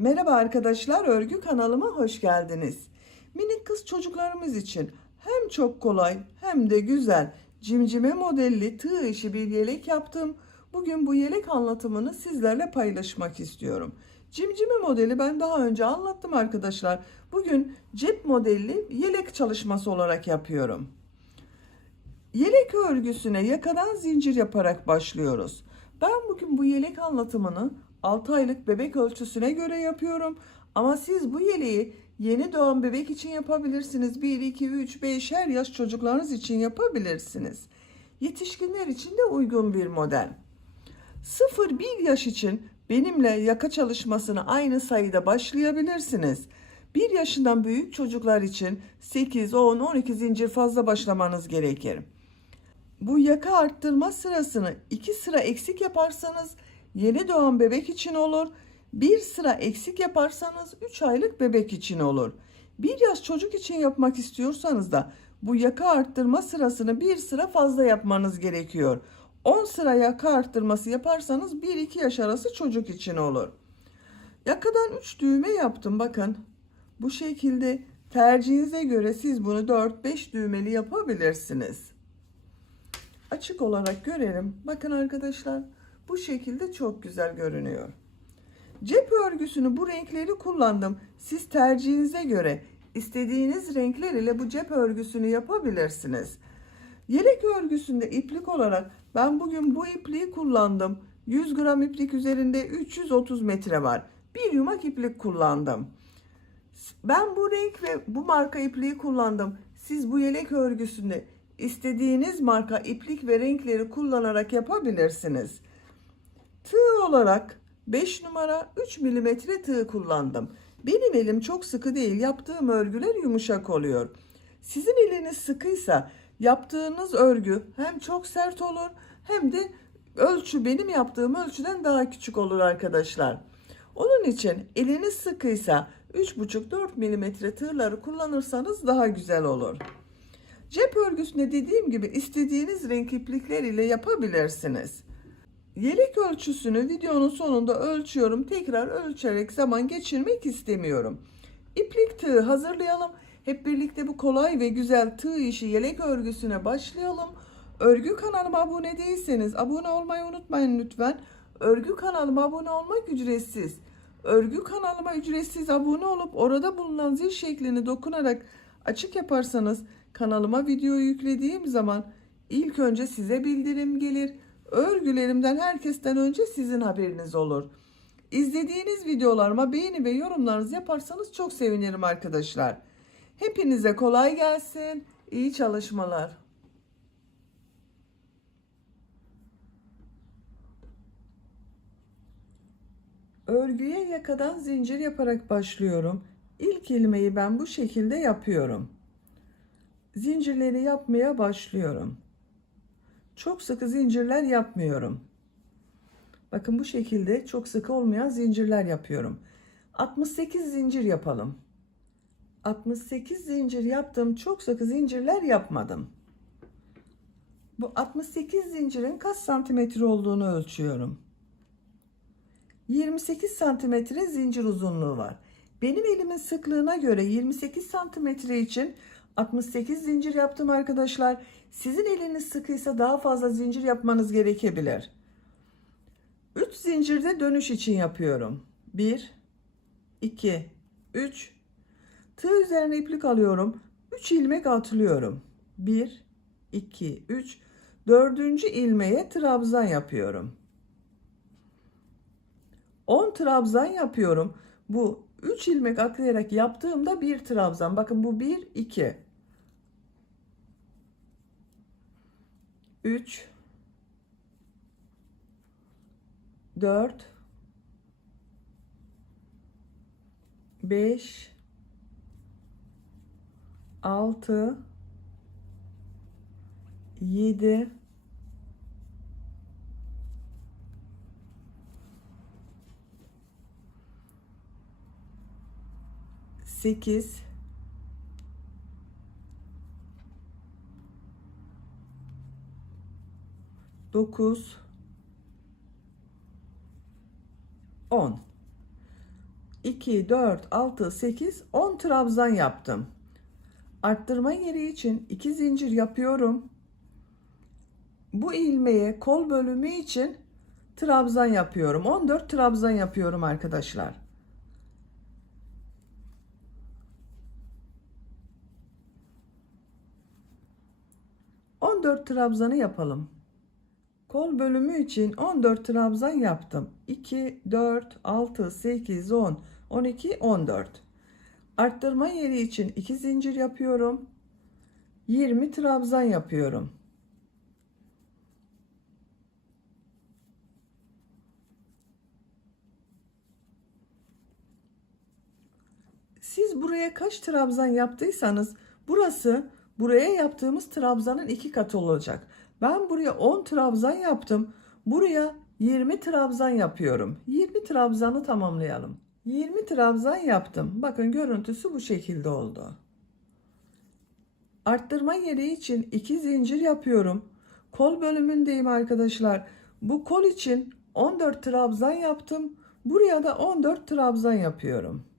Merhaba arkadaşlar, örgü kanalıma hoş geldiniz. Minik kız çocuklarımız için hem çok kolay hem de güzel cimcime modelli tığ işi bir yelek yaptım. Bugün bu yelek anlatımını sizlerle paylaşmak istiyorum. Cimcime modeli ben daha önce anlattım arkadaşlar. Bugün cep modelli yelek çalışması olarak yapıyorum. Yelek örgüsüne yakadan zincir yaparak başlıyoruz. Ben bugün bu yelek anlatımını 6 aylık bebek ölçüsüne göre yapıyorum. Ama siz bu yeleği yeni doğan bebek için yapabilirsiniz. 1, 2, 3, 5 her yaş çocuklarınız için yapabilirsiniz. Yetişkinler için de uygun bir model. 0-1 yaş için benimle yaka çalışmasını aynı sayıda başlayabilirsiniz. 1 yaşından büyük çocuklar için 8, 10, 12 zincir fazla başlamanız gerekir. Bu yaka arttırma sırasını 2 sıra eksik yaparsanız yeni doğan bebek için olur. 1 sıra eksik yaparsanız 3 aylık bebek için olur. 1 yaş çocuk için yapmak istiyorsanız da bu yaka arttırma sırasını 1 sıra fazla yapmanız gerekiyor. 10 sıra yaka arttırması yaparsanız 1-2 yaş arası çocuk için olur. Yakadan 3 düğme yaptım, bakın. Bu şekilde tercihinize göre siz bunu 4-5 düğmeli yapabilirsiniz. Açık olarak görelim. Bakın arkadaşlar, bu şekilde çok güzel görünüyor. Cep örgüsünü bu renkleri kullandım. Siz tercihinize göre istediğiniz renkler ile bu cep örgüsünü yapabilirsiniz. Yelek örgüsünde iplik olarak ben bugün bu ipliği kullandım. 100 gram iplik üzerinde 330 metre var. Bir yumak iplik kullandım. Ben bu renk ve bu marka ipliği kullandım. Siz bu yelek örgüsünde istediğiniz marka iplik ve renkleri kullanarak yapabilirsiniz. Tığ olarak 5 numara 3 milimetre tığ kullandım. Benim elim çok sıkı değil. Yaptığım örgüler yumuşak oluyor. Sizin eliniz sıkıysa yaptığınız örgü hem çok sert olur hem de ölçü benim yaptığım ölçüden daha küçük olur arkadaşlar. Onun için eliniz sıkıysa 3,5-4 milimetre tığları kullanırsanız daha güzel olur. Cep örgüsünde dediğim gibi istediğiniz renk iplikler ile yapabilirsiniz. Yelek ölçüsünü videonun sonunda ölçüyorum. Tekrar ölçerek zaman geçirmek istemiyorum. İplik tığı hazırlayalım. Hep birlikte bu kolay ve güzel tığ işi yelek örgüsüne başlayalım. Örgü kanalıma abone değilseniz abone olmayı unutmayın lütfen. Örgü kanalıma abone olmak ücretsiz. Örgü kanalıma ücretsiz abone olup orada bulunan zil şeklini dokunarak açık yaparsanız kanalıma video yüklediğim zaman ilk önce size bildirim gelir. Örgülerimden herkesten önce sizin haberiniz olur. İzlediğiniz videolarıma beğeni ve yorumlarınızı yaparsanız çok sevinirim arkadaşlar. Hepinize kolay gelsin. İyi çalışmalar. Örgüye yakadan zincir yaparak başlıyorum. İlk ilmeği ben bu şekilde yapıyorum. Zincirleri yapmaya başlıyorum. Çok sıkı zincirler yapmıyorum. Bakın bu şekilde çok sıkı olmayan zincirler yapıyorum. 68 zincir yapalım. 68 zincir yaptım. Çok sıkı zincirler yapmadım. Bu 68 zincirin kaç santimetre olduğunu ölçüyorum. 28 santimetre zincir uzunluğu var. Benim elimin sıklığına göre 28 santimetre için 68 zincir yaptım arkadaşlar. Sizin eliniz sıkıysa daha fazla zincir yapmanız gerekebilir. 3 zincirde dönüş için yapıyorum. 1, 2, 3. Tığ üzerine iplik alıyorum. 3 ilmek atlıyorum. 1, 2, 3. Dördüncü ilmeğe trabzan yapıyorum. 10 trabzan yapıyorum. Bu 3 ilmek atlayarak yaptığımda bir trabzan. Bakın bu 1, 2. 3, 4, 5, 6, 7, 8, 9, 10. 2, 4, 6, 8, 10 trabzan yaptım. Arttırma yeri için 2 zincir yapıyorum. Bu ilmeğe kol bölümü için trabzan yapıyorum. 14 trabzan yapıyorum arkadaşlar. ...14 trabzanı yapalım. Kol bölümü için 14 trabzan yaptım. 2, 4, 6, 8, 10, 12, 14. Arttırma yeri için 2 zincir yapıyorum. 20 trabzan yapıyorum. Siz buraya kaç trabzan yaptıysanız buraya yaptığımız trabzanın 2 katı olacak. Ben buraya 10 trabzan yaptım. Buraya 20 trabzan yapıyorum. 20 trabzanı tamamlayalım. 20 trabzan yaptım. Bakın görüntüsü bu şekilde oldu. Arttırma yeri için 2 zincir yapıyorum. Kol bölümündeyim arkadaşlar. Bu kol için 14 trabzan yaptım. Buraya da 14 trabzan yapıyorum.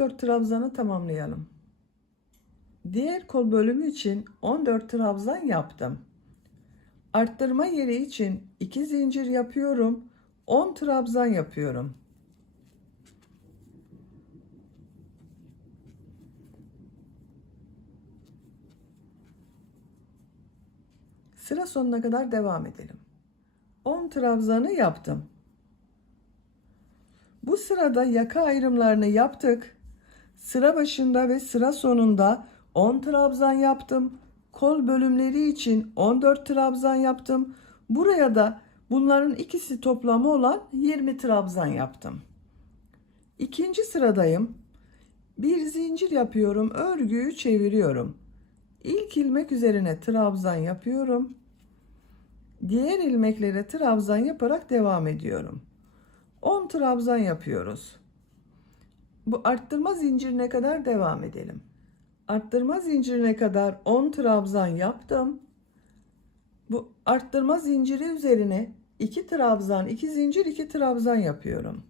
14 trabzanı tamamlayalım. Diğer kol bölümü için 14 trabzan yaptım. Arttırma yeri için 2 zincir yapıyorum. 10 trabzan yapıyorum. Sıra sonuna kadar devam edelim. 10 trabzanı yaptım. Bu sırada yaka ayrımlarını yaptık. Sıra başında ve sıra sonunda 10 trabzan yaptım. Kol bölümleri için 14 trabzan yaptım. Buraya da bunların ikisi toplamı olan 20 trabzan yaptım. İkinci sıradayım. Bir zincir yapıyorum. Örgüyü çeviriyorum. İlk ilmek üzerine trabzan yapıyorum. Diğer ilmeklere trabzan yaparak devam ediyorum. 10 trabzan yapıyoruz. Bu arttırma zincirine kadar devam edelim. Arttırma zincirine kadar 10 trabzan yaptım. Bu arttırma zinciri üzerine 2 trabzan, 2 zincir, 2 trabzan yapıyorum.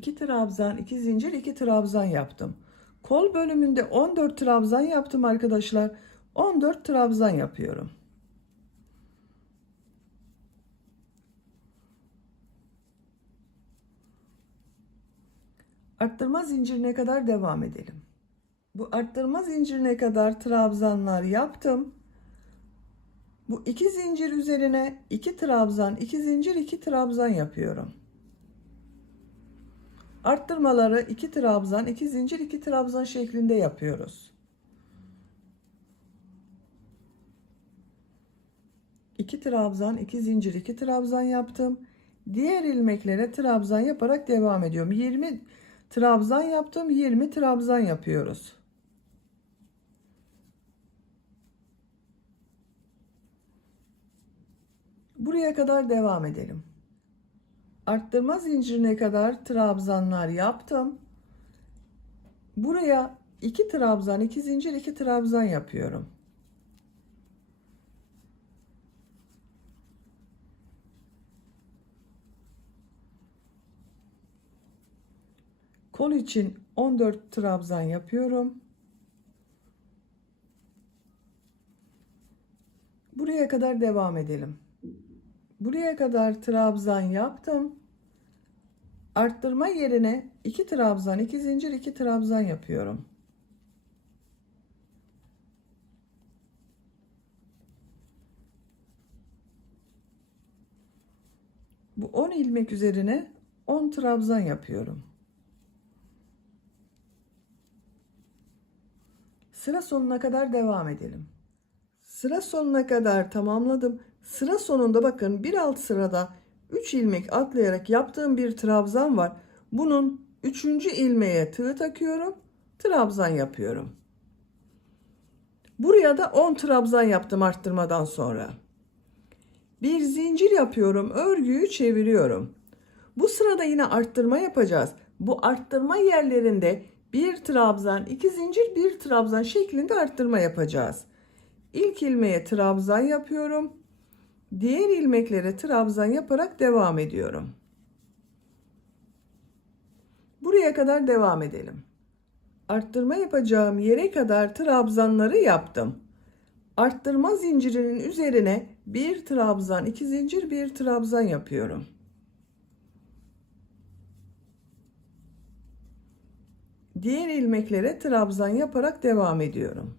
İki trabzan, 2 zincir, 2 trabzan yaptım. Kol bölümünde 14 trabzan yaptım arkadaşlar. 14 trabzan yapıyorum. Arttırma zincirine kadar devam edelim. Bu arttırma zincirine kadar trabzanlar yaptım. Bu 2 zincir üzerine 2 trabzan, 2 zincir, 2 trabzan yapıyorum. Arttırmaları 2 trabzan, 2 zincir, 2 trabzan şeklinde yapıyoruz. 2 trabzan, 2 zincir, 2 trabzan yaptım. Diğer ilmeklere trabzan yaparak devam ediyorum. 20 trabzan yaptım, 20 trabzan yapıyoruz. Buraya kadar devam edelim. Arttırma zincirine kadar trabzanlar yaptım. Buraya 2 trabzan, 2 zincir, 2 trabzan yapıyorum. Kol için 14 trabzan yapıyorum. Buraya kadar devam edelim. Buraya kadar trabzan yaptım. Arttırma yerine 2 trabzan, 2 zincir, 2 trabzan yapıyorum. Bu 10 ilmek üzerine 10 trabzan yapıyorum. Sıra sonuna kadar devam edelim. Sıra sonuna kadar tamamladım. Sıra sonunda bakın bir alt sırada 3 ilmek atlayarak yaptığım bir trabzan var. Bunun 3. ilmeğe tığ takıyorum. Trabzan yapıyorum. Buraya da 10 trabzan yaptım arttırmadan sonra. Bir zincir yapıyorum, örgüyü çeviriyorum. Bu sırada yine arttırma yapacağız. Bu arttırma yerlerinde bir trabzan, iki zincir, bir trabzan şeklinde arttırma yapacağız. İlk ilmeğe trabzan yapıyorum. Diğer ilmeklere trabzan yaparak devam ediyorum. Buraya kadar devam edelim. Arttırma yapacağım yere kadar trabzanları yaptım. Arttırma zincirinin üzerine bir trabzan, iki zincir, bir trabzan yapıyorum. Diğer ilmeklere trabzan yaparak devam ediyorum.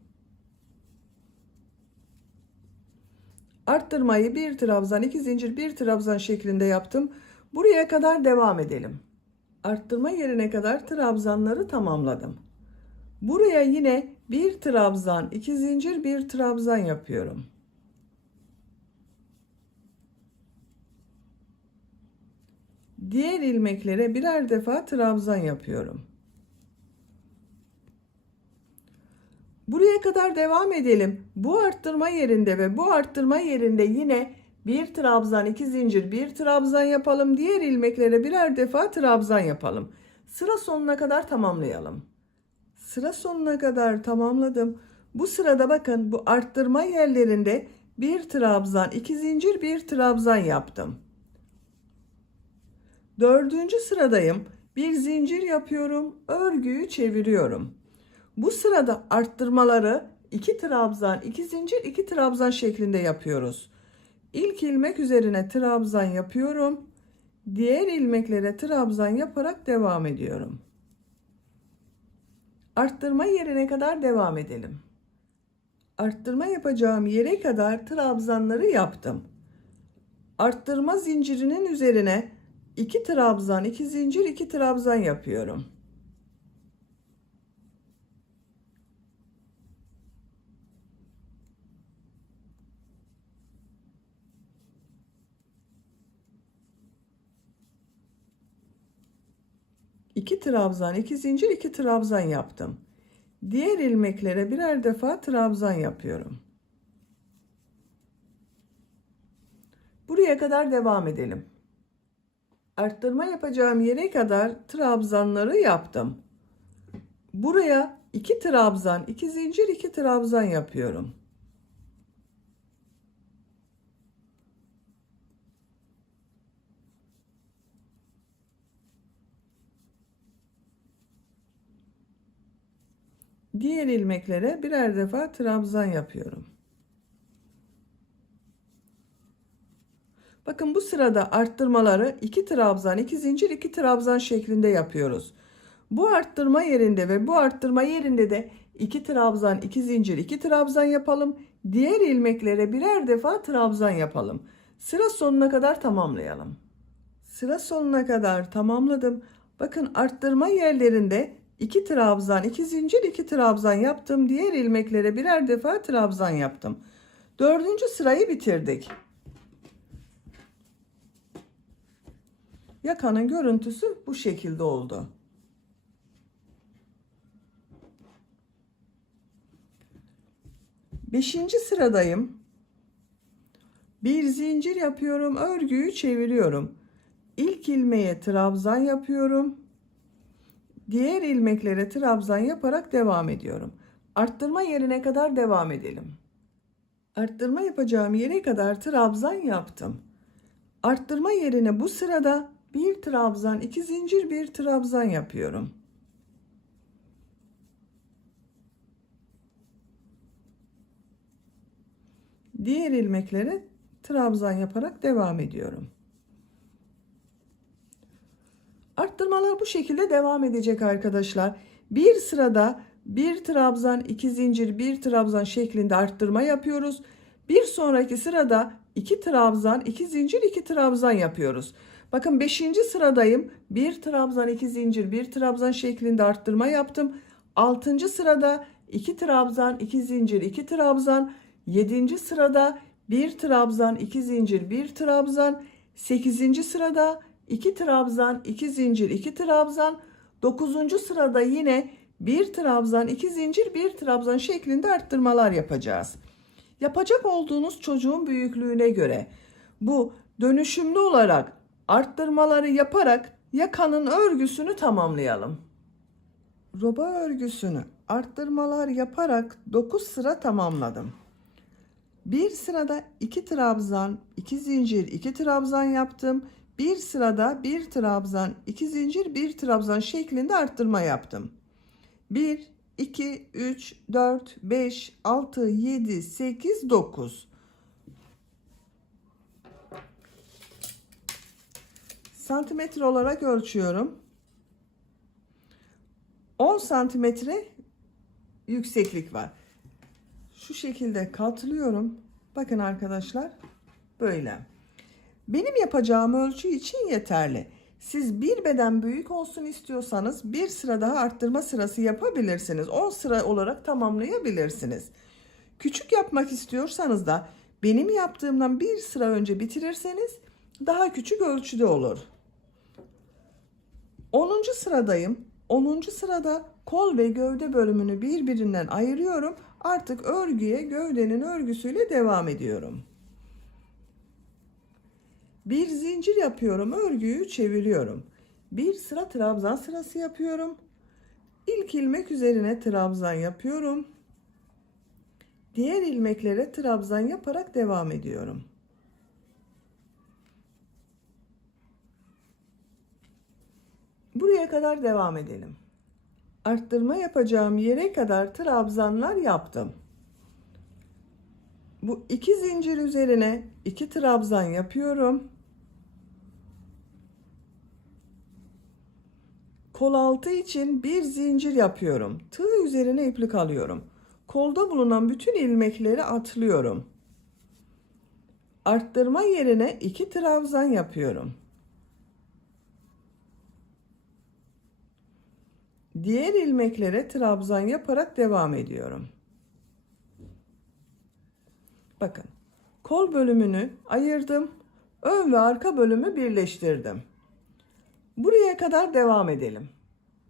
Arttırmayı bir trabzan, iki zincir, bir trabzan şeklinde yaptım. Buraya kadar devam edelim. Arttırma yerine kadar trabzanları tamamladım. Buraya yine bir trabzan, iki zincir, bir trabzan yapıyorum. Diğer ilmeklere birer defa trabzan yapıyorum. Buraya kadar devam edelim. Bu arttırma yerinde ve bu arttırma yerinde yine bir trabzan, iki zincir, bir trabzan yapalım. Diğer ilmeklere birer defa trabzan yapalım. Sıra sonuna kadar tamamlayalım. Sıra sonuna kadar tamamladım. Bu sırada bakın bu arttırma yerlerinde bir trabzan, iki zincir, bir trabzan yaptım. Dördüncü sıradayım. Bir zincir yapıyorum. Örgüyü çeviriyorum. Bu sırada arttırmaları 2 trabzan, 2 zincir, 2 trabzan şeklinde yapıyoruz. İlk ilmek üzerine trabzan yapıyorum. Diğer ilmeklere trabzan yaparak devam ediyorum. Arttırma yerine kadar devam edelim. Arttırma yapacağım yere kadar trabzanları yaptım. Arttırma zincirinin üzerine 2 trabzan, 2 zincir, 2 trabzan yapıyorum. İki trabzan, iki zincir, iki trabzan yaptım. Diğer ilmeklere birer defa trabzan yapıyorum. Buraya kadar devam edelim. Arttırma yapacağım yere kadar trabzanları yaptım. Buraya 2 trabzan, 2 zincir, 2 trabzan yapıyorum. Diğer ilmeklere birer defa trabzan yapıyorum. Bakın bu sırada arttırmaları 2 trabzan, 2 zincir, 2 trabzan şeklinde yapıyoruz. Bu arttırma yerinde ve bu arttırma yerinde de 2 trabzan, 2 zincir, 2 trabzan yapalım. Diğer ilmeklere birer defa trabzan yapalım. Sıra sonuna kadar tamamlayalım. Sıra sonuna kadar tamamladım. Bakın arttırma yerlerinde 2 trabzan, 2 zincir, 2 trabzan yaptım. Diğer ilmeklere birer defa trabzan yaptım. Dördüncü sırayı bitirdik. Yakanın görüntüsü bu şekilde oldu. Beşinci sıradayım. Bir zincir yapıyorum, örgüyü çeviriyorum. İlk ilmeğe trabzan yapıyorum. Diğer ilmeklere trabzan yaparak devam ediyorum. Arttırma yerine kadar devam edelim. Arttırma yapacağım yere kadar trabzan yaptım. Arttırma yerine bu sırada bir trabzan, iki zincir, bir trabzan yapıyorum. Diğer ilmeklere trabzan yaparak devam ediyorum. Arttırmalar bu şekilde devam edecek arkadaşlar. Bir sırada bir trabzan, iki zincir, bir trabzan şeklinde arttırma yapıyoruz. Bir sonraki sırada iki trabzan, iki zincir, iki trabzan yapıyoruz. Bakın 5. sıradayım. Bir trabzan, iki zincir, bir trabzan şeklinde arttırma yaptım. 6. sırada iki trabzan, iki zincir, iki trabzan. 7. sırada bir trabzan, iki zincir, bir trabzan. 8. sırada 2 trabzan, 2 zincir, 2 trabzan. 9. sırada yine bir trabzan, 2 zincir, bir trabzan şeklinde arttırmalar yapacağız. Yapacak olduğunuz çocuğun büyüklüğüne göre bu dönüşümlü olarak arttırmaları yaparak yakanın örgüsünü tamamlayalım. Roba örgüsünü arttırmalar yaparak 9 sıra tamamladım. Bir sırada 2 trabzan, 2 zincir, 2 trabzan yaptım. Bir sırada 1 trabzan, 2 zincir, 1 trabzan şeklinde arttırma yaptım. 1, 2, 3, 4, 5, 6, 7, 8, 9. Santimetre olarak ölçüyorum. 10 santimetre yükseklik var. Şu şekilde katlıyorum. Bakın arkadaşlar, böyle. Benim yapacağım ölçü için yeterli. Siz bir beden büyük olsun istiyorsanız bir sıra daha arttırma sırası yapabilirsiniz. 10 sıra olarak tamamlayabilirsiniz. Küçük yapmak istiyorsanız da benim yaptığımdan bir sıra önce bitirirseniz daha küçük ölçüde olur. 10. sıradayım. 10. sırada kol ve gövde bölümünü birbirinden ayırıyorum. Artık örgüye gövdenin örgüsüyle devam ediyorum. Bir zincir yapıyorum, örgüyü çeviriyorum. Bir sıra trabzan sırası yapıyorum. İlk ilmek üzerine trabzan yapıyorum. Diğer ilmeklere trabzan yaparak devam ediyorum. Buraya kadar devam edelim. Arttırma yapacağım yere kadar trabzanlar yaptım. Bu 2 zincir üzerine 2 trabzan yapıyorum. Kol altı için bir zincir yapıyorum. Tığ üzerine iplik alıyorum. Kolda bulunan bütün ilmekleri atlıyorum. Arttırma yerine 2 trabzan yapıyorum. Diğer ilmeklere trabzan yaparak devam ediyorum. Bakın, kol bölümünü ayırdım. Ön ve arka bölümü birleştirdim. Buraya kadar devam edelim.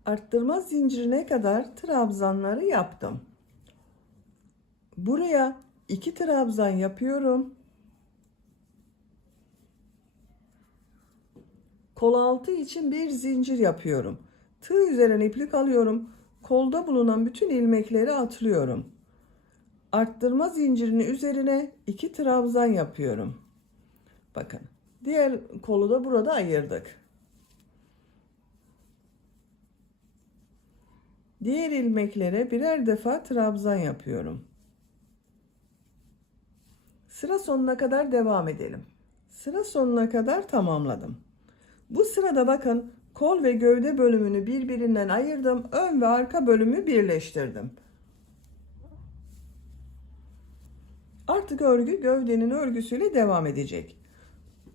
Arttırma zincirine kadar trabzanları yaptım. Buraya 2 trabzan yapıyorum. Kol altı için bir zincir yapıyorum. Tığ üzerine iplik alıyorum. Kolda bulunan bütün ilmekleri atlıyorum. Arttırma zincirinin üzerine 2 trabzan yapıyorum. Bakın, diğer kolu da burada ayırdık. Diğer ilmeklere birer defa trabzan yapıyorum. Sıra sonuna kadar devam edelim. Sıra sonuna kadar tamamladım. Bu sırada bakın, kol ve gövde bölümünü birbirinden ayırdım. Ön ve arka bölümü birleştirdim. Artık örgü gövdenin örgüsüyle devam edecek.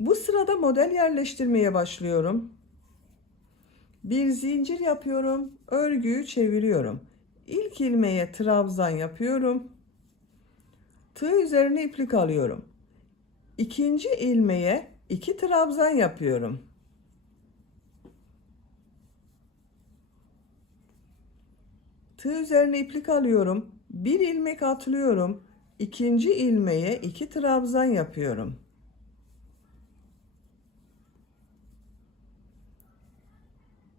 Bu sırada model yerleştirmeye başlıyorum. Bir zincir yapıyorum. Örgüyü çeviriyorum. İlk ilmeğe trabzan yapıyorum. Tığ üzerine iplik alıyorum. İkinci ilmeğe 2 trabzan yapıyorum. Tığ üzerine iplik alıyorum. Bir ilmek atlıyorum. İkinci ilmeğe 2 trabzan yapıyorum.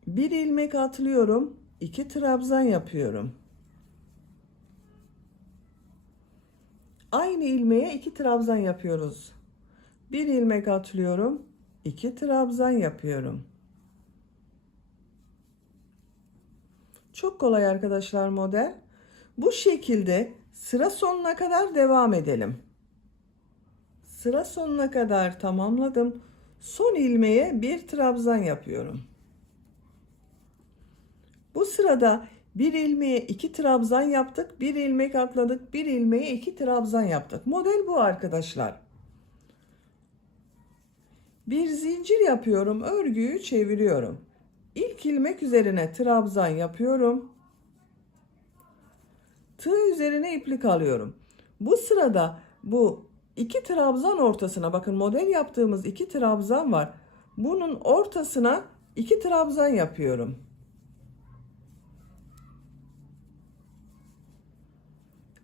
Bir ilmek atlıyorum. 2 trabzan yapıyorum. Aynı ilmeğe 2 trabzan yapıyoruz. Bir ilmek atlıyorum. 2 trabzan yapıyorum. Çok kolay arkadaşlar model. Bu şekilde sıra sonuna kadar devam edelim. Sıra sonuna kadar tamamladım. Son ilmeğe bir trabzan yapıyorum. Bu sırada bir ilmeğe 2 trabzan yaptık. Bir ilmek atladık. Bir ilmeğe 2 trabzan yaptık. Model bu arkadaşlar. Bir zincir yapıyorum. Örgüyü çeviriyorum. İlk ilmek üzerine trabzan yapıyorum. Tığ üzerine iplik alıyorum. Bu sırada bu 2 trabzan ortasına, bakın model yaptığımız 2 trabzan var. Bunun ortasına 2 trabzan yapıyorum.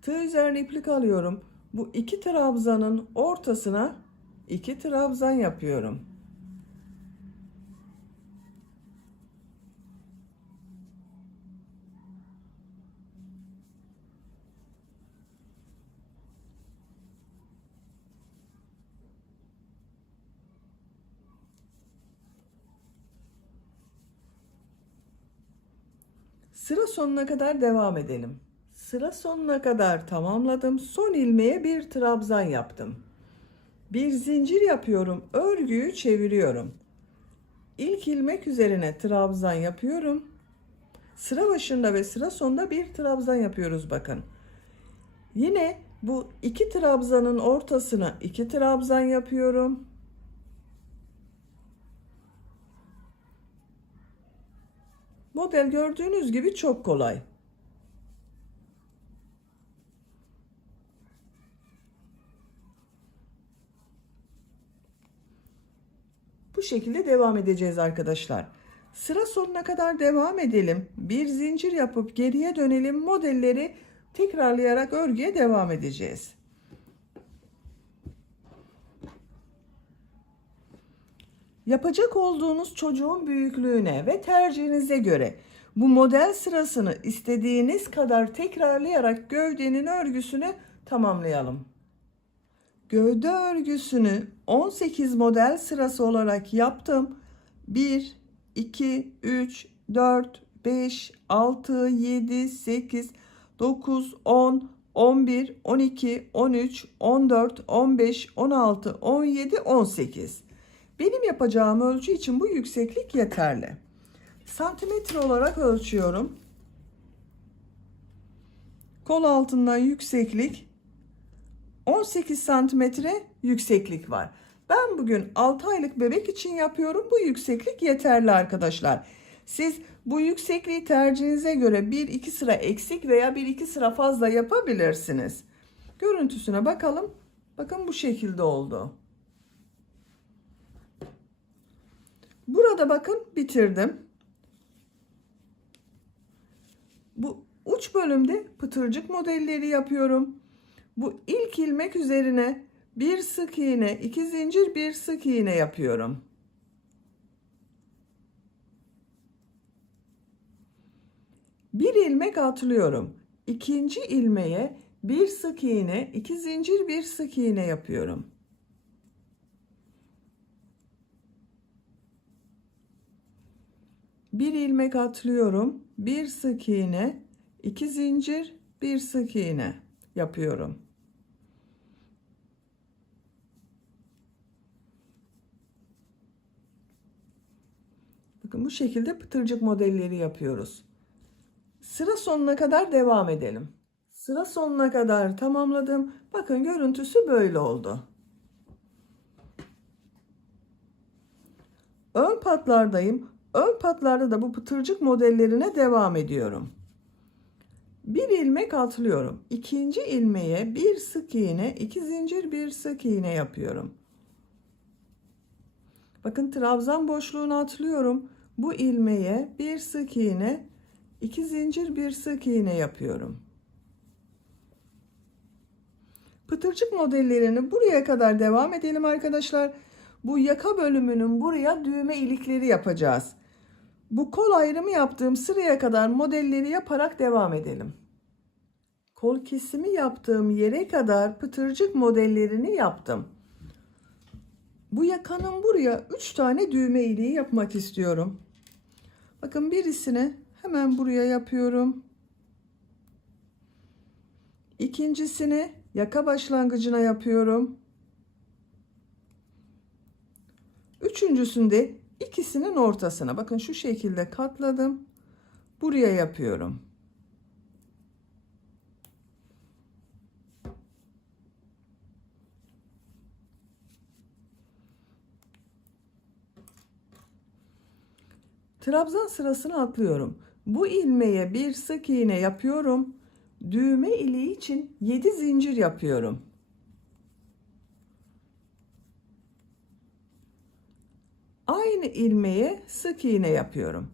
Tığ üzerine iplik alıyorum. Bu iki trabzanın ortasına iki trabzan yapıyorum. Sıra sonuna kadar devam edelim. Sıra sonuna kadar tamamladım. Son ilmeğe bir trabzan yaptım. Bir zincir yapıyorum. Örgüyü çeviriyorum. İlk ilmek üzerine trabzan yapıyorum. Sıra başında ve sıra sonunda bir trabzan yapıyoruz bakın. Yine bu iki trabzanın ortasına iki trabzan yapıyorum. Model gördüğünüz gibi çok kolay. Bu şekilde devam edeceğiz arkadaşlar. Sıra sonuna kadar devam edelim. Bir zincir yapıp geriye dönelim. Modelleri tekrarlayarak örgüye devam edeceğiz. Yapacak olduğunuz çocuğun büyüklüğüne ve tercihinize göre bu model sırasını istediğiniz kadar tekrarlayarak gövdenin örgüsünü tamamlayalım. Gövde örgüsünü 18 model sırası olarak yaptım. 1, 2, 3, 4, 5, 6, 7, 8, 9, 10, 11, 12, 13, 14, 15, 16, 17, 18. Benim yapacağım ölçü için bu yükseklik yeterli. Santimetre olarak ölçüyorum. Kol altından yükseklik 18 santimetre yükseklik var. Ben bugün 6 aylık bebek için yapıyorum. Bu yükseklik yeterli arkadaşlar. Siz bu yüksekliği tercihinize göre 1-2 sıra eksik veya 1-2 sıra fazla yapabilirsiniz. Görüntüsüne bakalım. Bakın bu şekilde oldu. Burada bakın bitirdim. Bu uç bölümde pıtırcık modelleri yapıyorum. Bu ilk ilmek üzerine bir sık iğne, iki zincir, bir sık iğne yapıyorum. Bir ilmek atlıyorum. İkinci ilmeğe bir sık iğne, iki zincir, bir sık iğne yapıyorum. Bir ilmek atlıyorum. Bir sık iğne, iki zincir, bir sık iğne yapıyorum. Bakın bu şekilde pıtırcık modelleri yapıyoruz. Sıra sonuna kadar devam edelim. Sıra sonuna kadar tamamladım. Bakın görüntüsü böyle oldu. Ön patlardayım. Ön patlarda da bu pıtırcık modellerine devam ediyorum. Bir ilmek atlıyorum. İkinci ilmeğe bir sık iğne, iki zincir, bir sık iğne yapıyorum. Bakın trabzan boşluğunu atlıyorum. Bu ilmeğe bir sık iğne, iki zincir, bir sık iğne yapıyorum. Pıtırcık modellerini buraya kadar devam edelim arkadaşlar. Bu yaka bölümünün buraya düğme ilikleri yapacağız. Bu kol ayrımı yaptığım sıraya kadar modelleri yaparak devam edelim. Kol kesimi yaptığım yere kadar pıtırcık modellerini yaptım. Bu yakanın buraya 3 tane düğme iliği yapmak istiyorum. Bakın birisini hemen buraya yapıyorum. İkincisini yaka başlangıcına yapıyorum. Üçüncüsünde ikisinin ortasına. Bakın şu şekilde katladım. Buraya yapıyorum. Trabzan sırasını atlıyorum. Bu ilmeğe bir sık iğne yapıyorum. Düğme iliği için 7 zincir yapıyorum. Aynı ilmeğe sık iğne yapıyorum.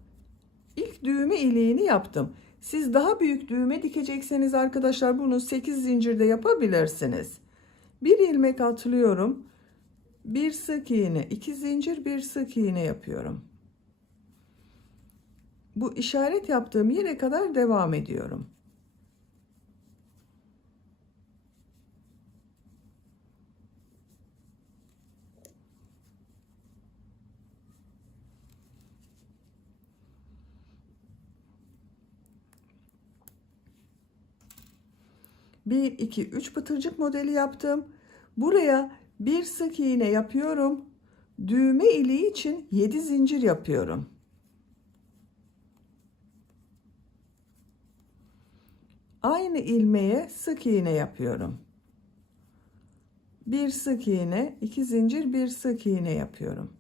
İlk düğme iliğini yaptım. Siz daha büyük düğme dikecekseniz arkadaşlar bunu 8 zincirde yapabilirsiniz. Bir ilmek atlıyorum. Bir sık iğne, 2 zincir, bir sık iğne yapıyorum. Bu işaret yaptığım yere kadar devam ediyorum. Bir, iki, üç pıtırcık modeli yaptım. Buraya bir sık iğne yapıyorum. Düğme iliği için 7 zincir yapıyorum. Aynı ilmeğe sık iğne yapıyorum. Bir sık iğne, 2 zincir, bir sık iğne yapıyorum.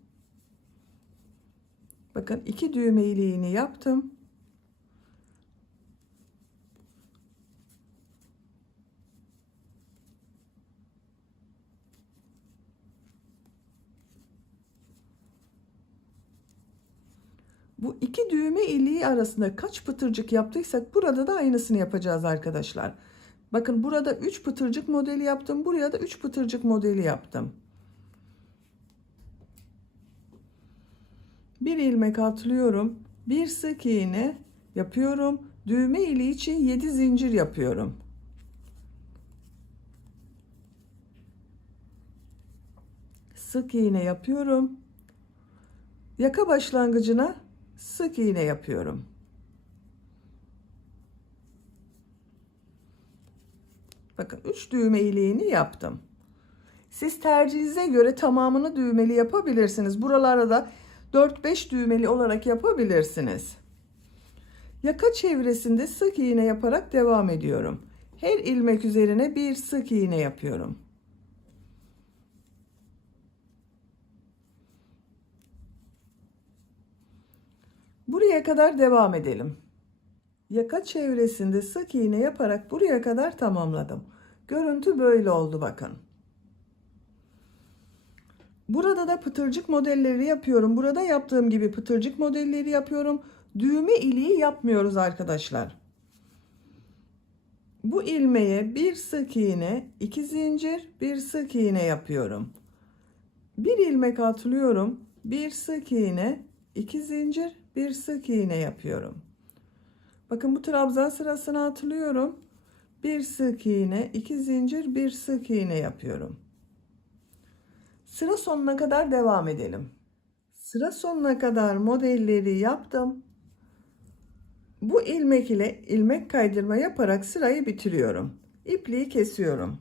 Bakın 2 düğme iliğini yaptım. Bu iki düğme iliği arasında kaç pıtırcık yaptıysak burada da aynısını yapacağız arkadaşlar. Bakın burada 3 pıtırcık modeli yaptım. Buraya da 3 pıtırcık modeli yaptım. Bir ilmek atlıyorum. Bir sık iğne yapıyorum. Düğme iliği için 7 zincir yapıyorum. Sık iğne yapıyorum. Yaka başlangıcına sık iğne yapıyorum. Bakın 3 düğme iliğini yaptım. Siz tercihinize göre tamamını düğmeli yapabilirsiniz. Buralara da 4-5 düğmeli olarak yapabilirsiniz. Yaka çevresinde sık iğne yaparak devam ediyorum. Her ilmek üzerine bir sık iğne yapıyorum. Buraya kadar devam edelim. Yaka çevresinde sık iğne yaparak buraya kadar tamamladım. Görüntü böyle oldu bakın. Burada da pıtırcık modelleri yapıyorum. Burada yaptığım gibi pıtırcık modelleri yapıyorum. Düğme iliği yapmıyoruz arkadaşlar. Bu ilmeğe bir sık iğne, 2 zincir, bir sık iğne yapıyorum. Bir ilmek atlıyorum. Bir sık iğne, 2 zincir, bir sık iğne yapıyorum. Bakın bu trabzan sırasına atlıyorum. Bir sık iğne, 2 zincir, bir sık iğne yapıyorum. Sıra sonuna kadar devam edelim. Sıra sonuna kadar modelleri yaptım. Bu ilmek ile ilmek kaydırma yaparak sırayı bitiriyorum. İpliği kesiyorum.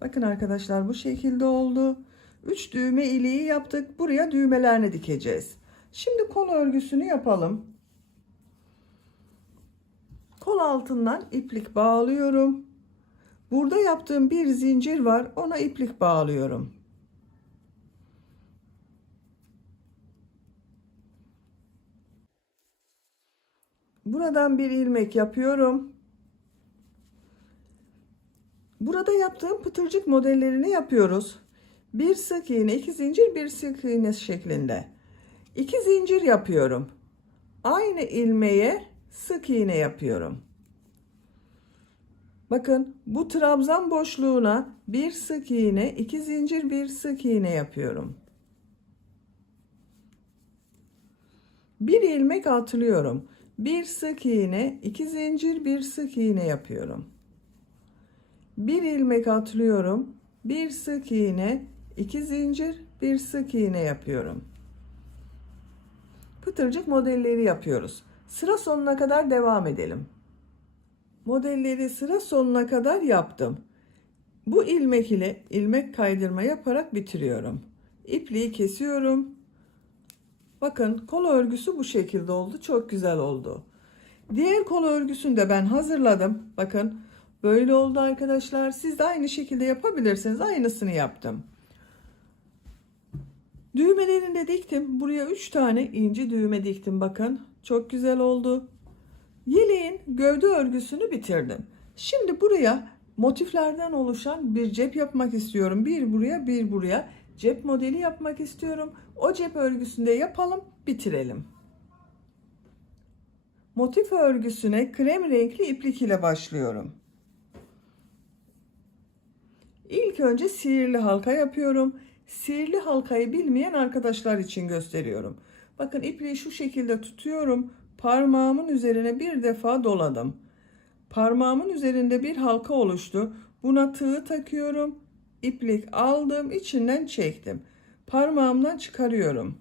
Bakın arkadaşlar bu şekilde oldu. 3 düğme iliği yaptık. Buraya düğmelerini dikeceğiz. Şimdi kol örgüsünü yapalım. Kol altından iplik bağlıyorum. Burada yaptığım bir zincir var. Ona iplik bağlıyorum. Buradan bir ilmek yapıyorum. Burada yaptığım pıtırcık modellerini yapıyoruz. Bir sık iğne, 2 zincir, bir sık iğne şeklinde. 2 zincir yapıyorum. Aynı ilmeğe sık iğne yapıyorum. Bakın bu trabzan boşluğuna bir sık iğne, 2 zincir, bir sık iğne yapıyorum. Bir ilmek atlıyorum. Bir sık iğne, 2 zincir, bir sık iğne yapıyorum. Bir ilmek atlıyorum. Bir sık iğne, 2 zincir, bir sık iğne yapıyorum. Pıtırcık modelleri yapıyoruz. Sıra sonuna kadar devam edelim. Modelleri sıra sonuna kadar yaptım. Bu ilmek ile ilmek kaydırma yaparak bitiriyorum. İpliği kesiyorum. Bakın kol örgüsü bu şekilde oldu. Çok güzel oldu. Diğer kol örgüsünü de ben hazırladım. Bakın böyle oldu arkadaşlar. Siz de aynı şekilde yapabilirsiniz. Aynısını yaptım. Düğmelerini de diktim. Buraya 3 tane ince düğme diktim. Bakın çok güzel oldu. Yeleğin gövde örgüsünü bitirdim. Şimdi buraya Motiflerden oluşan bir cep yapmak istiyorum. Bir buraya, bir buraya. Cep modeli yapmak istiyorum. O cep örgüsünde yapalım, bitirelim. Motif örgüsüne krem renkli iplik ile başlıyorum. İlk önce sihirli halka yapıyorum. Sihirli halkayı bilmeyen arkadaşlar için gösteriyorum. Bakın ipliği şu şekilde tutuyorum. Parmağımın üzerine bir defa doladım. Parmağımın üzerinde bir halka oluştu. Buna tığ takıyorum. İplik aldım, içinden çektim. Parmağımdan çıkarıyorum.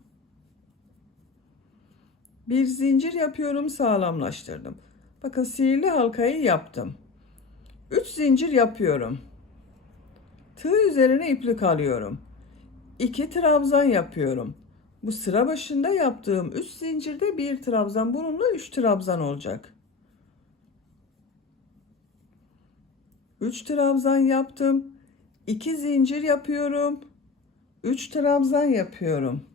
Bir zincir yapıyorum, sağlamlaştırdım. Bakın sihirli halkayı yaptım. 3 zincir yapıyorum. Tığ üzerine iplik alıyorum. 2 trabzan yapıyorum. Bu sıra başında yaptığım 3 zincirde bir trabzan, bununla 3 trabzan olacak. 3 trabzan yaptım. 2 zincir yapıyorum. 3 trabzan yapıyorum.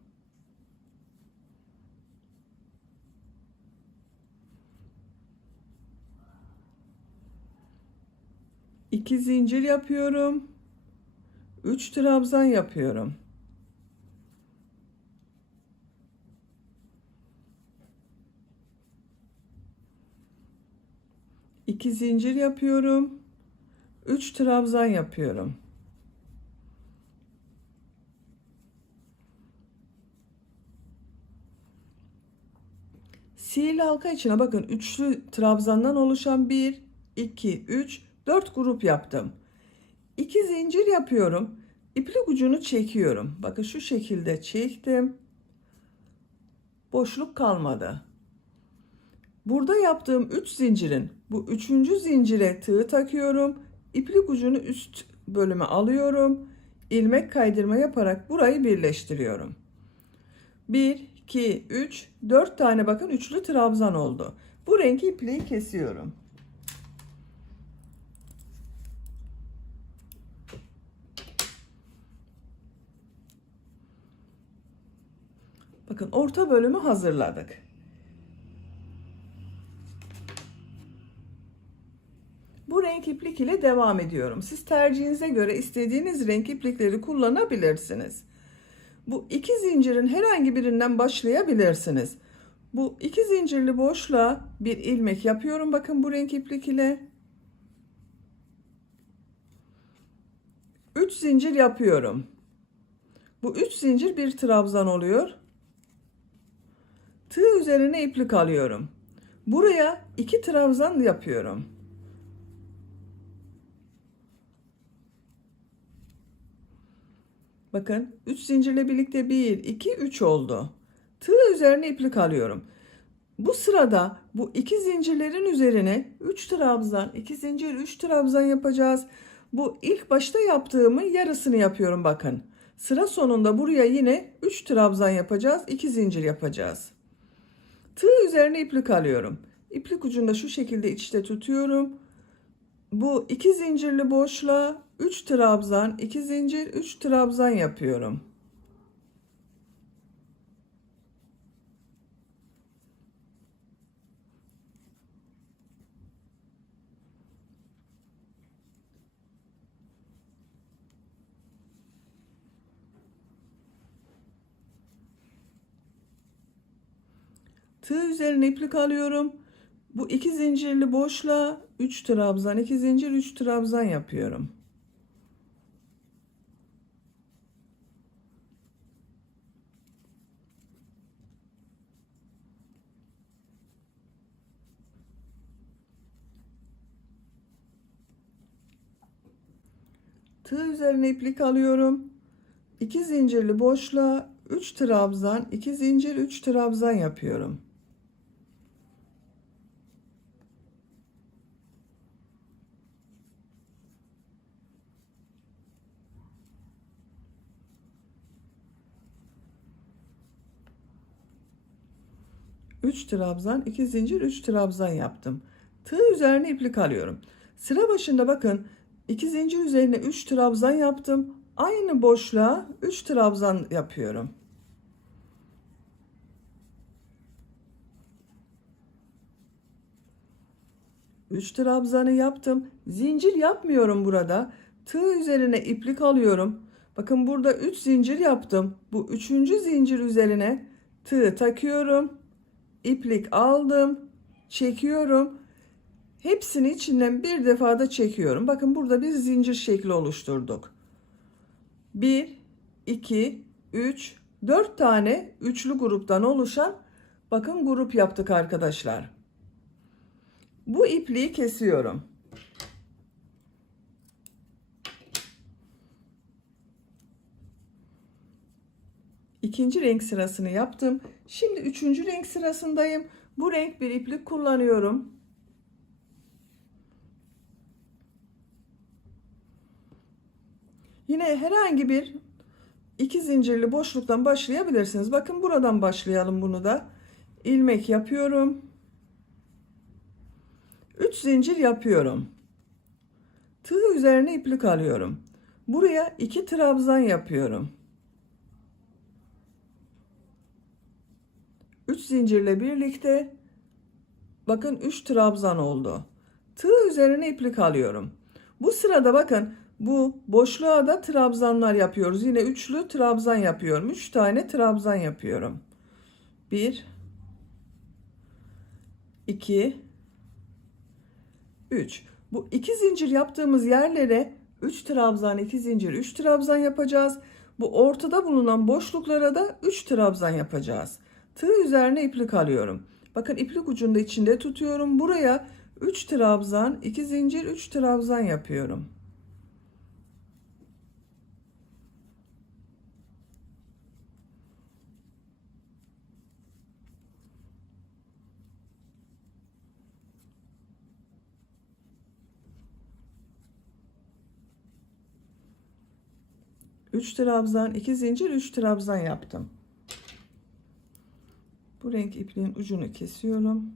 İki zincir yapıyorum. 3 trabzan yapıyorum. İki zincir yapıyorum. 3 trabzan yapıyorum. Sihirli halka içine bakın üçlü trabzandan oluşan 1, 2, 3, 4 grup yaptım. 2 zincir yapıyorum. İplik ucunu çekiyorum. Bakın şu şekilde çektim. Boşluk kalmadı. Burada yaptığım 3 zincirin bu 3. zincire tığ takıyorum. İplik ucunu üst bölüme alıyorum. İlmek kaydırma yaparak burayı birleştiriyorum. 1, 2, 3, 4 tane bakın üçlü trabzan oldu. Bu renk ipliği kesiyorum. Bakın orta bölümü hazırladık. Bu renk iplik ile devam ediyorum. Siz tercihinize göre istediğiniz renk iplikleri kullanabilirsiniz. Bu iki zincirin herhangi birinden başlayabilirsiniz. Bu iki zincirli boşluğa bir ilmek yapıyorum. Bakın bu renk iplik ile 3 zincir yapıyorum. Bu 3 zincir bir trabzan oluyor. Tığ üzerine iplik alıyorum. Buraya 2 trabzan yapıyorum. Bakın 3 zincirle birlikte 1, 2, 3 oldu. Tığ üzerine iplik alıyorum. Bu sırada bu iki zincirlerin üzerine 3 trabzan, 2 zincir, 3 trabzan yapacağız. Bu ilk başta yaptığımın yarısını yapıyorum bakın. Sıra sonunda buraya yine 3 trabzan yapacağız, 2 zincir yapacağız. Tığ üzerine iplik alıyorum. İplik ucunda şu şekilde içte tutuyorum. Bu iki zincirli boşluğa 3 trabzan, 2 zincir, 3 trabzan yapıyorum. Tığ üzerine iplik alıyorum. Bu iki zincirli boşluğa 3 trabzan, 2 zincir, 3 trabzan yapıyorum. Tığ üzerine iplik alıyorum. 2 zincirli boşluğa 3 trabzan, 2 zincir, 3 trabzan yapıyorum. Üç trabzan, 2 zincir, 3 trabzan yaptım. Tığ üzerine iplik alıyorum. Sıra başında bakın 2 zincir üzerine 3 trabzan yaptım. Aynı boşluğa 3 trabzan yapıyorum. 3 trabzanı yaptım. Zincir yapmıyorum burada. Tığ üzerine iplik alıyorum. Bakın burada 3 zincir yaptım. Bu 3. zincir üzerine tığ takıyorum. İplik aldım. Çekiyorum. Hepsini içinden bir defada çekiyorum. Bakın burada bir zincir şekli oluşturduk. 1, 2, 3, 4 tane üçlü gruptan oluşan bakın grup yaptık arkadaşlar. Bu ipliği kesiyorum. İkinci renk sırasını yaptım. Şimdi üçüncü renk sırasındayım. Bu renk bir iplik kullanıyorum. Yine herhangi bir iki zincirli boşluktan başlayabilirsiniz. Bakın buradan başlayalım bunu da. İlmek yapıyorum. 3 zincir yapıyorum. Tığ üzerine iplik alıyorum. Buraya 2 trabzan yapıyorum. 3 zincirle birlikte bakın 3 trabzan oldu. Tığ üzerine iplik alıyorum. Bu sırada bakın bu boşluğa da trabzanlar yapıyoruz. Yine üçlü trabzan yapıyorum. 3 tane trabzan yapıyorum. 1 2 3. Bu 2 zincir yaptığımız yerlere 3 trabzan, 2 zincir, 3 trabzan yapacağız. Bu ortada bulunan boşluklara da 3 trabzan yapacağız. Tığ üzerine iplik alıyorum. Bakın iplik ucunu da içinde tutuyorum. Buraya 3 trabzan, 2 zincir, 3 trabzan yapıyorum. Üç trabzan, 2 zincir, 3 trabzan yaptım. Bu renk ipliğin ucunu kesiyorum.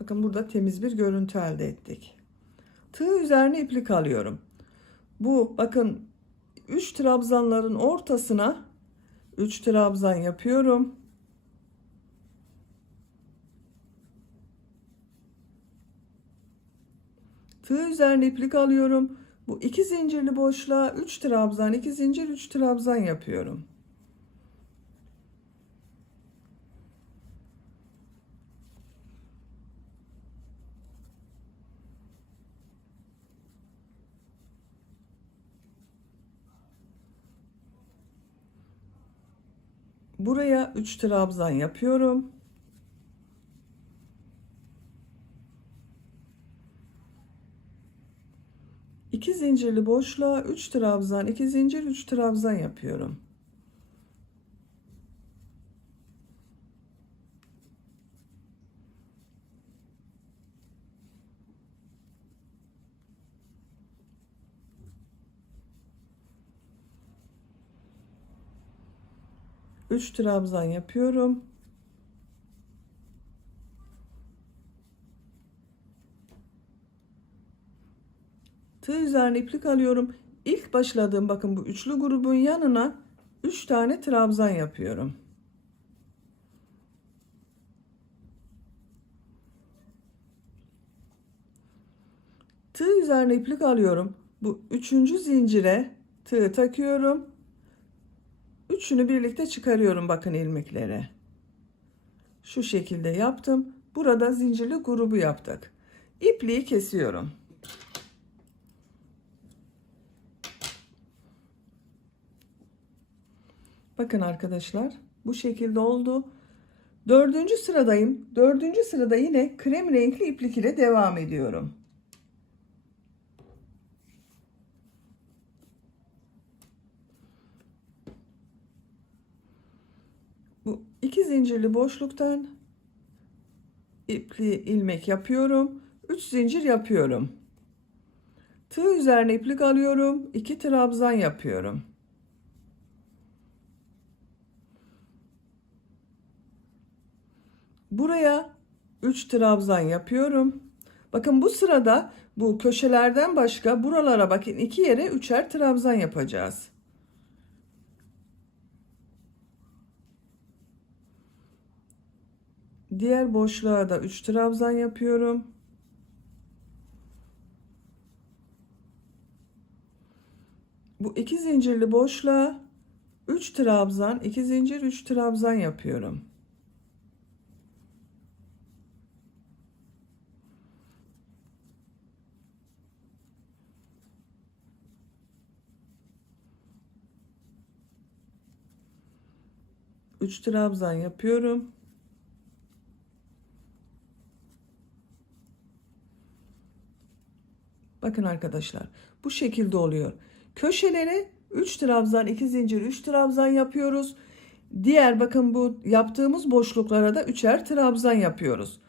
Bakın burada temiz bir görüntü elde ettik. Tığ üzerine iplik alıyorum. Bu bakın 3 trabzanların ortasına 3 trabzan yapıyorum. Tığ üzerine iplik alıyorum. Bu 2 zincirli boşluğa 3 trabzan, 2 zincir, 3 trabzan yapıyorum. Buraya 3 trabzan yapıyorum. İki zincirli boşluğa 3 trabzan, 2 zincir, 3 trabzan yapıyorum. Üç trabzan yapıyorum. Tığ üzerine iplik alıyorum. İlk başladığım bakın bu üçlü grubun yanına 3 tane trabzan yapıyorum. Tığ üzerine iplik alıyorum. Bu üçüncü zincire tığ takıyorum. Üçünü birlikte çıkarıyorum bakın ilmeklere. Şu şekilde yaptım. Burada zincirli grubu yaptık. İpliği kesiyorum. Bakın arkadaşlar bu şekilde oldu. Dördüncü sıradayım. Dördüncü sırada yine krem renkli iplik ile devam ediyorum. Bu iki zincirli boşluktan ipli ilmek yapıyorum. 3 zincir yapıyorum. Tığ üzerine iplik alıyorum. 2 trabzan yapıyorum. Buraya 3 trabzan yapıyorum. Bakın bu sırada bu köşelerden başka buralara bakın 2 yere 3'er trabzan yapacağız. Diğer boşluğa da 3 trabzan yapıyorum. Bu 2 zincirli boşluğa 3 trabzan, 2 zincir, 3 trabzan yapıyorum. Üç trabzan yapıyorum. Bakın arkadaşlar, bu şekilde oluyor. Köşelere 3 trabzan, 2 zincir, 3 trabzan yapıyoruz. Diğer bakın bu yaptığımız boşluklara da 3'er trabzan yapıyoruz.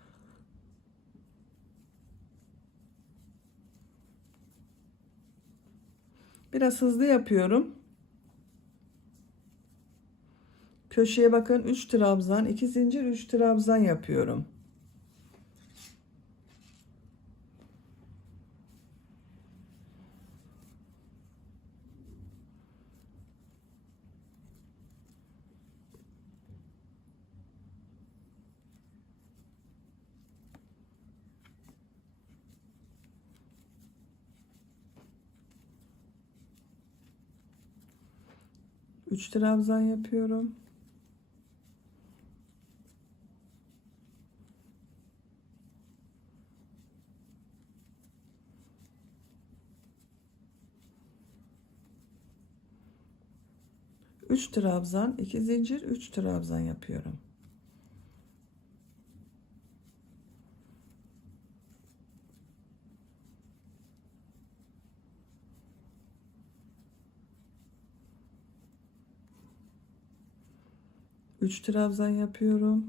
Biraz hızlı yapıyorum. Köşeye bakın 3 trabzan, 2 zincir, 3 trabzan yapıyorum. Üç trabzan yapıyorum. Üç trabzan, 2 zincir, 3 trabzan yapıyorum. Üç trabzan yapıyorum.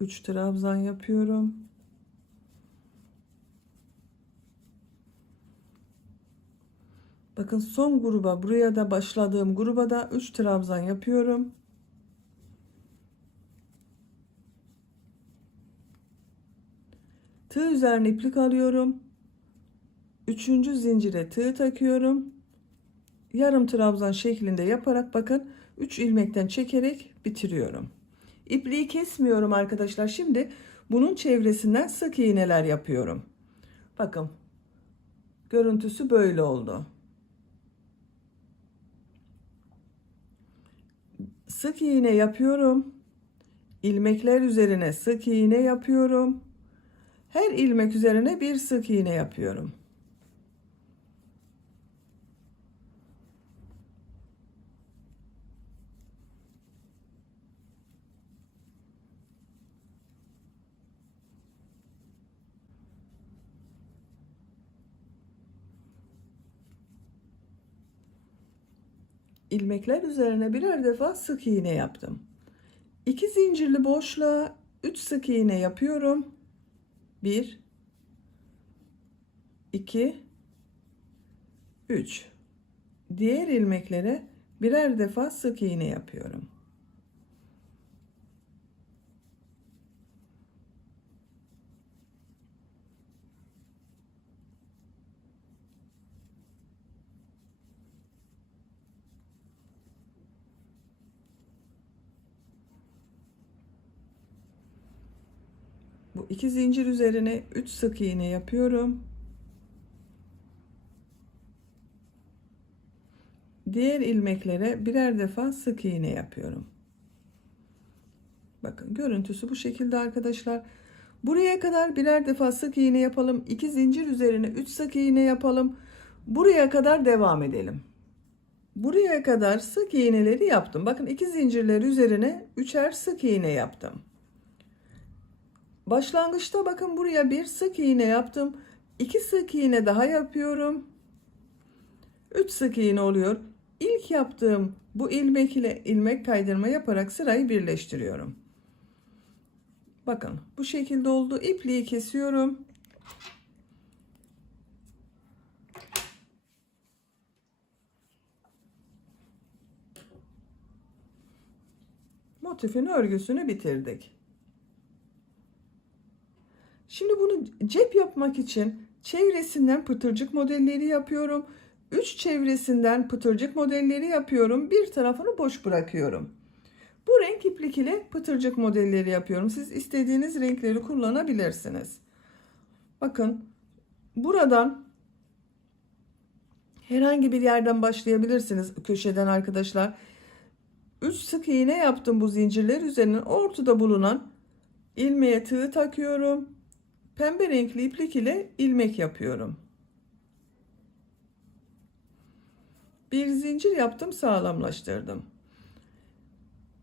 Üç trabzan yapıyorum. Bakın son gruba, buraya da başladığım gruba da 3 trabzan yapıyorum. Tığ üzerine iplik alıyorum. Üçüncü zincire tığ takıyorum. Yarım trabzan şeklinde yaparak bakın 3 ilmekten çekerek bitiriyorum. İpliği kesmiyorum arkadaşlar. Şimdi bunun çevresinden sık iğneler yapıyorum. Bakın görüntüsü böyle oldu. Sık iğne yapıyorum. İlmekler üzerine sık iğne yapıyorum. Her ilmek üzerine bir sık iğne yapıyorum. İlmekler üzerine birer defa sık iğne yaptım. 2 zincirli boşluğa 3 sık iğne yapıyorum. 1 2 3. Diğer ilmeklere birer defa sık iğne yapıyorum. Bu 2 zincir üzerine 3 sık iğne yapıyorum. Diğer ilmeklere birer defa sık iğne yapıyorum. Bakın görüntüsü bu şekilde arkadaşlar. Buraya kadar birer defa sık iğne yapalım. 2 zincir üzerine 3 sık iğne yapalım. Buraya kadar devam edelim. Buraya kadar sık iğneleri yaptım. Bakın 2 zincirler üzerine 3'er sık iğne yaptım. Başlangıçta bakın buraya bir sık iğne yaptım. 2 sık iğne daha yapıyorum. 3 sık iğne oluyor. İlk yaptığım bu ilmek ile ilmek kaydırma yaparak sırayı birleştiriyorum. Bakın bu şekilde oldu. İpliği kesiyorum. Motifin örgüsünü bitirdik. Şimdi bunu cep yapmak için çevresinden pıtırcık modelleri yapıyorum. 3 çevresinden pıtırcık modelleri yapıyorum. Bir tarafını boş bırakıyorum. Bu renk iplik ile pıtırcık modelleri yapıyorum. Siz istediğiniz renkleri kullanabilirsiniz. Bakın buradan herhangi bir yerden başlayabilirsiniz. Köşeden arkadaşlar. 3 sık iğne yaptım bu zincirler üzerine. Ortada bulunan ilmeğe tığ takıyorum. Pembe renkli iplik ile ilmek yapıyorum. Bir zincir yaptım, sağlamlaştırdım.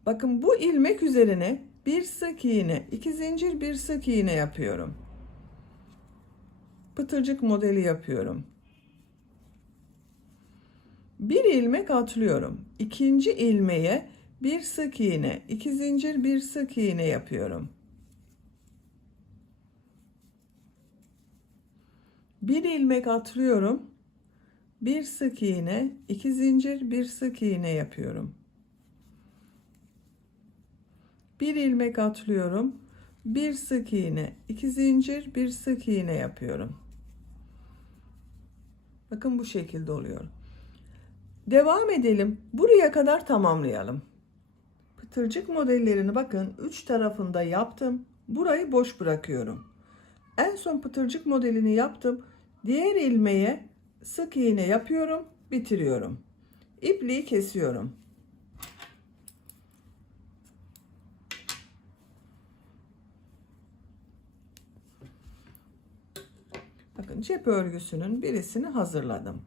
Bakın bu ilmek üzerine bir sık iğne, 2 zincir, bir sık iğne yapıyorum. Pıtırcık modeli yapıyorum. Bir ilmek atlıyorum. İkinci ilmeğe bir sık iğne, 2 zincir, bir sık iğne yapıyorum. Bir ilmek atlıyorum. Bir sık iğne, 2 zincir, bir sık iğne yapıyorum. Bir ilmek atlıyorum. Bir sık iğne, 2 zincir, bir sık iğne yapıyorum. Bakın bu şekilde oluyor. Devam edelim. Buraya kadar tamamlayalım. Pıtırcık modellerini bakın 3 tarafında yaptım. Burayı boş bırakıyorum. En son pıtırcık modelini yaptım. Diğer ilmeğe sık iğne yapıyorum, bitiriyorum. İpliği kesiyorum. Bakın cep örgüsünün birisini hazırladım.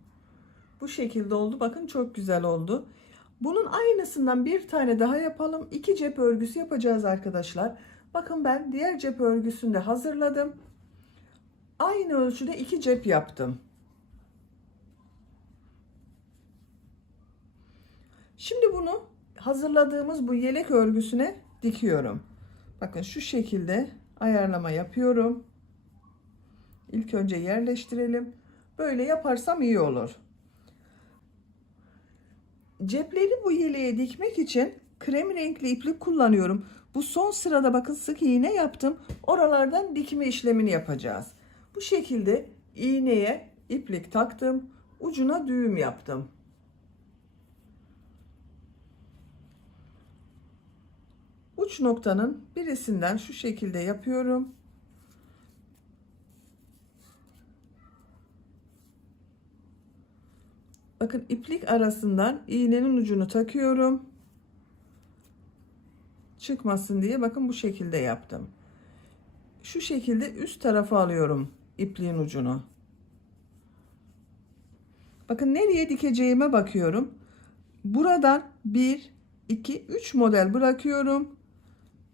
Bu şekilde oldu. Bakın çok güzel oldu. Bunun aynısından bir tane daha yapalım. 2 cep örgüsü yapacağız arkadaşlar. Bakın ben diğer cep örgüsünü de hazırladım. Aynı ölçüde 2 cep yaptım. Şimdi bunu hazırladığımız bu yelek örgüsüne dikiyorum. Bakın şu şekilde ayarlama yapıyorum. İlk önce yerleştirelim. Böyle yaparsam iyi olur. Cepleri bu yeleğe dikmek için krem renkli iplik kullanıyorum. Bu son sırada bakın sık iğne yaptım. Oralardan dikme işlemini yapacağız. Bu şekilde iğneye iplik taktım. Ucuna düğüm yaptım. Uç noktanın birisinden şu şekilde yapıyorum. Bakın iplik arasından iğnenin ucunu takıyorum. Çıkmasın diye bakın bu şekilde yaptım. Şu şekilde üst tarafa alıyorum ipliğin ucunu. Bakın nereye dikeceğime bakıyorum. Buradan 1, 2, 3 model bırakıyorum.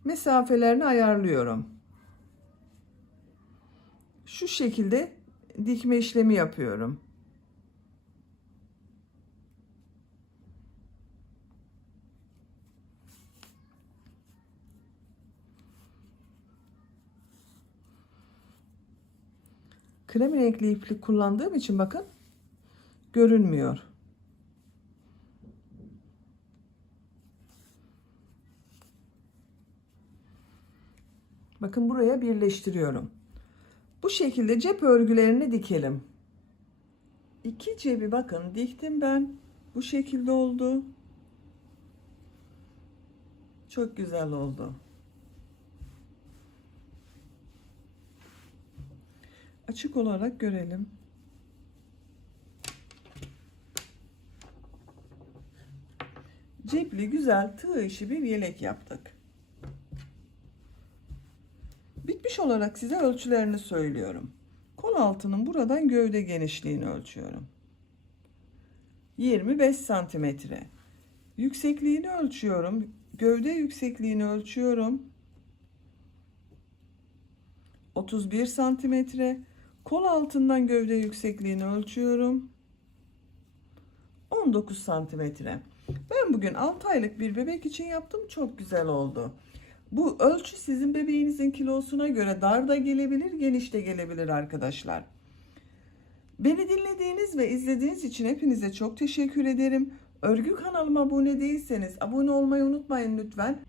Mesafelerini ayarlıyorum. Şu şekilde dikme işlemi yapıyorum. Krem renkli iplik kullandığım için bakın görünmüyor. Bakın buraya birleştiriyorum. Bu şekilde cep örgülerini dikelim. 2 cebi bakın diktim ben. Bu şekilde oldu. Çok güzel oldu. Açık olarak görelim. Cepli güzel tığ işi bir yelek yaptık. Bitmiş olarak size ölçülerini söylüyorum. Kol altının buradan gövde genişliğini ölçüyorum. 25 santimetre. Yüksekliğini ölçüyorum. Gövde yüksekliğini ölçüyorum. 31 santimetre. Kol altından gövde yüksekliğini ölçüyorum. 19 santimetre. Ben bugün 6 aylık bir bebek için yaptım. Çok güzel oldu. Bu ölçü sizin bebeğinizin kilosuna göre dar da gelebilir, geniş de gelebilir arkadaşlar. Beni dinlediğiniz ve izlediğiniz için hepinize çok teşekkür ederim. Örgü kanalıma abone değilseniz abone olmayı unutmayın lütfen.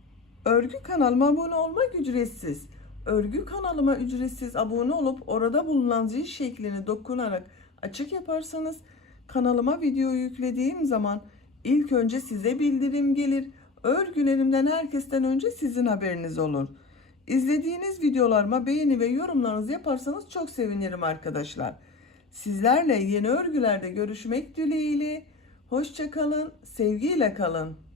Örgü kanalıma abone olmak ücretsiz. Örgü kanalıma ücretsiz abone olup orada bulunan zil şeklini dokunarak açık yaparsanız Kanalıma video yüklediğim zaman ilk önce size bildirim gelir. Örgülerimden herkesten önce sizin haberiniz olur. İzlediğiniz videolarıma beğeni ve yorumlarınızı yaparsanız çok sevinirim arkadaşlar. Sizlerle yeni örgülerde görüşmek dileğiyle. Hoşça kalın, sevgiyle kalın.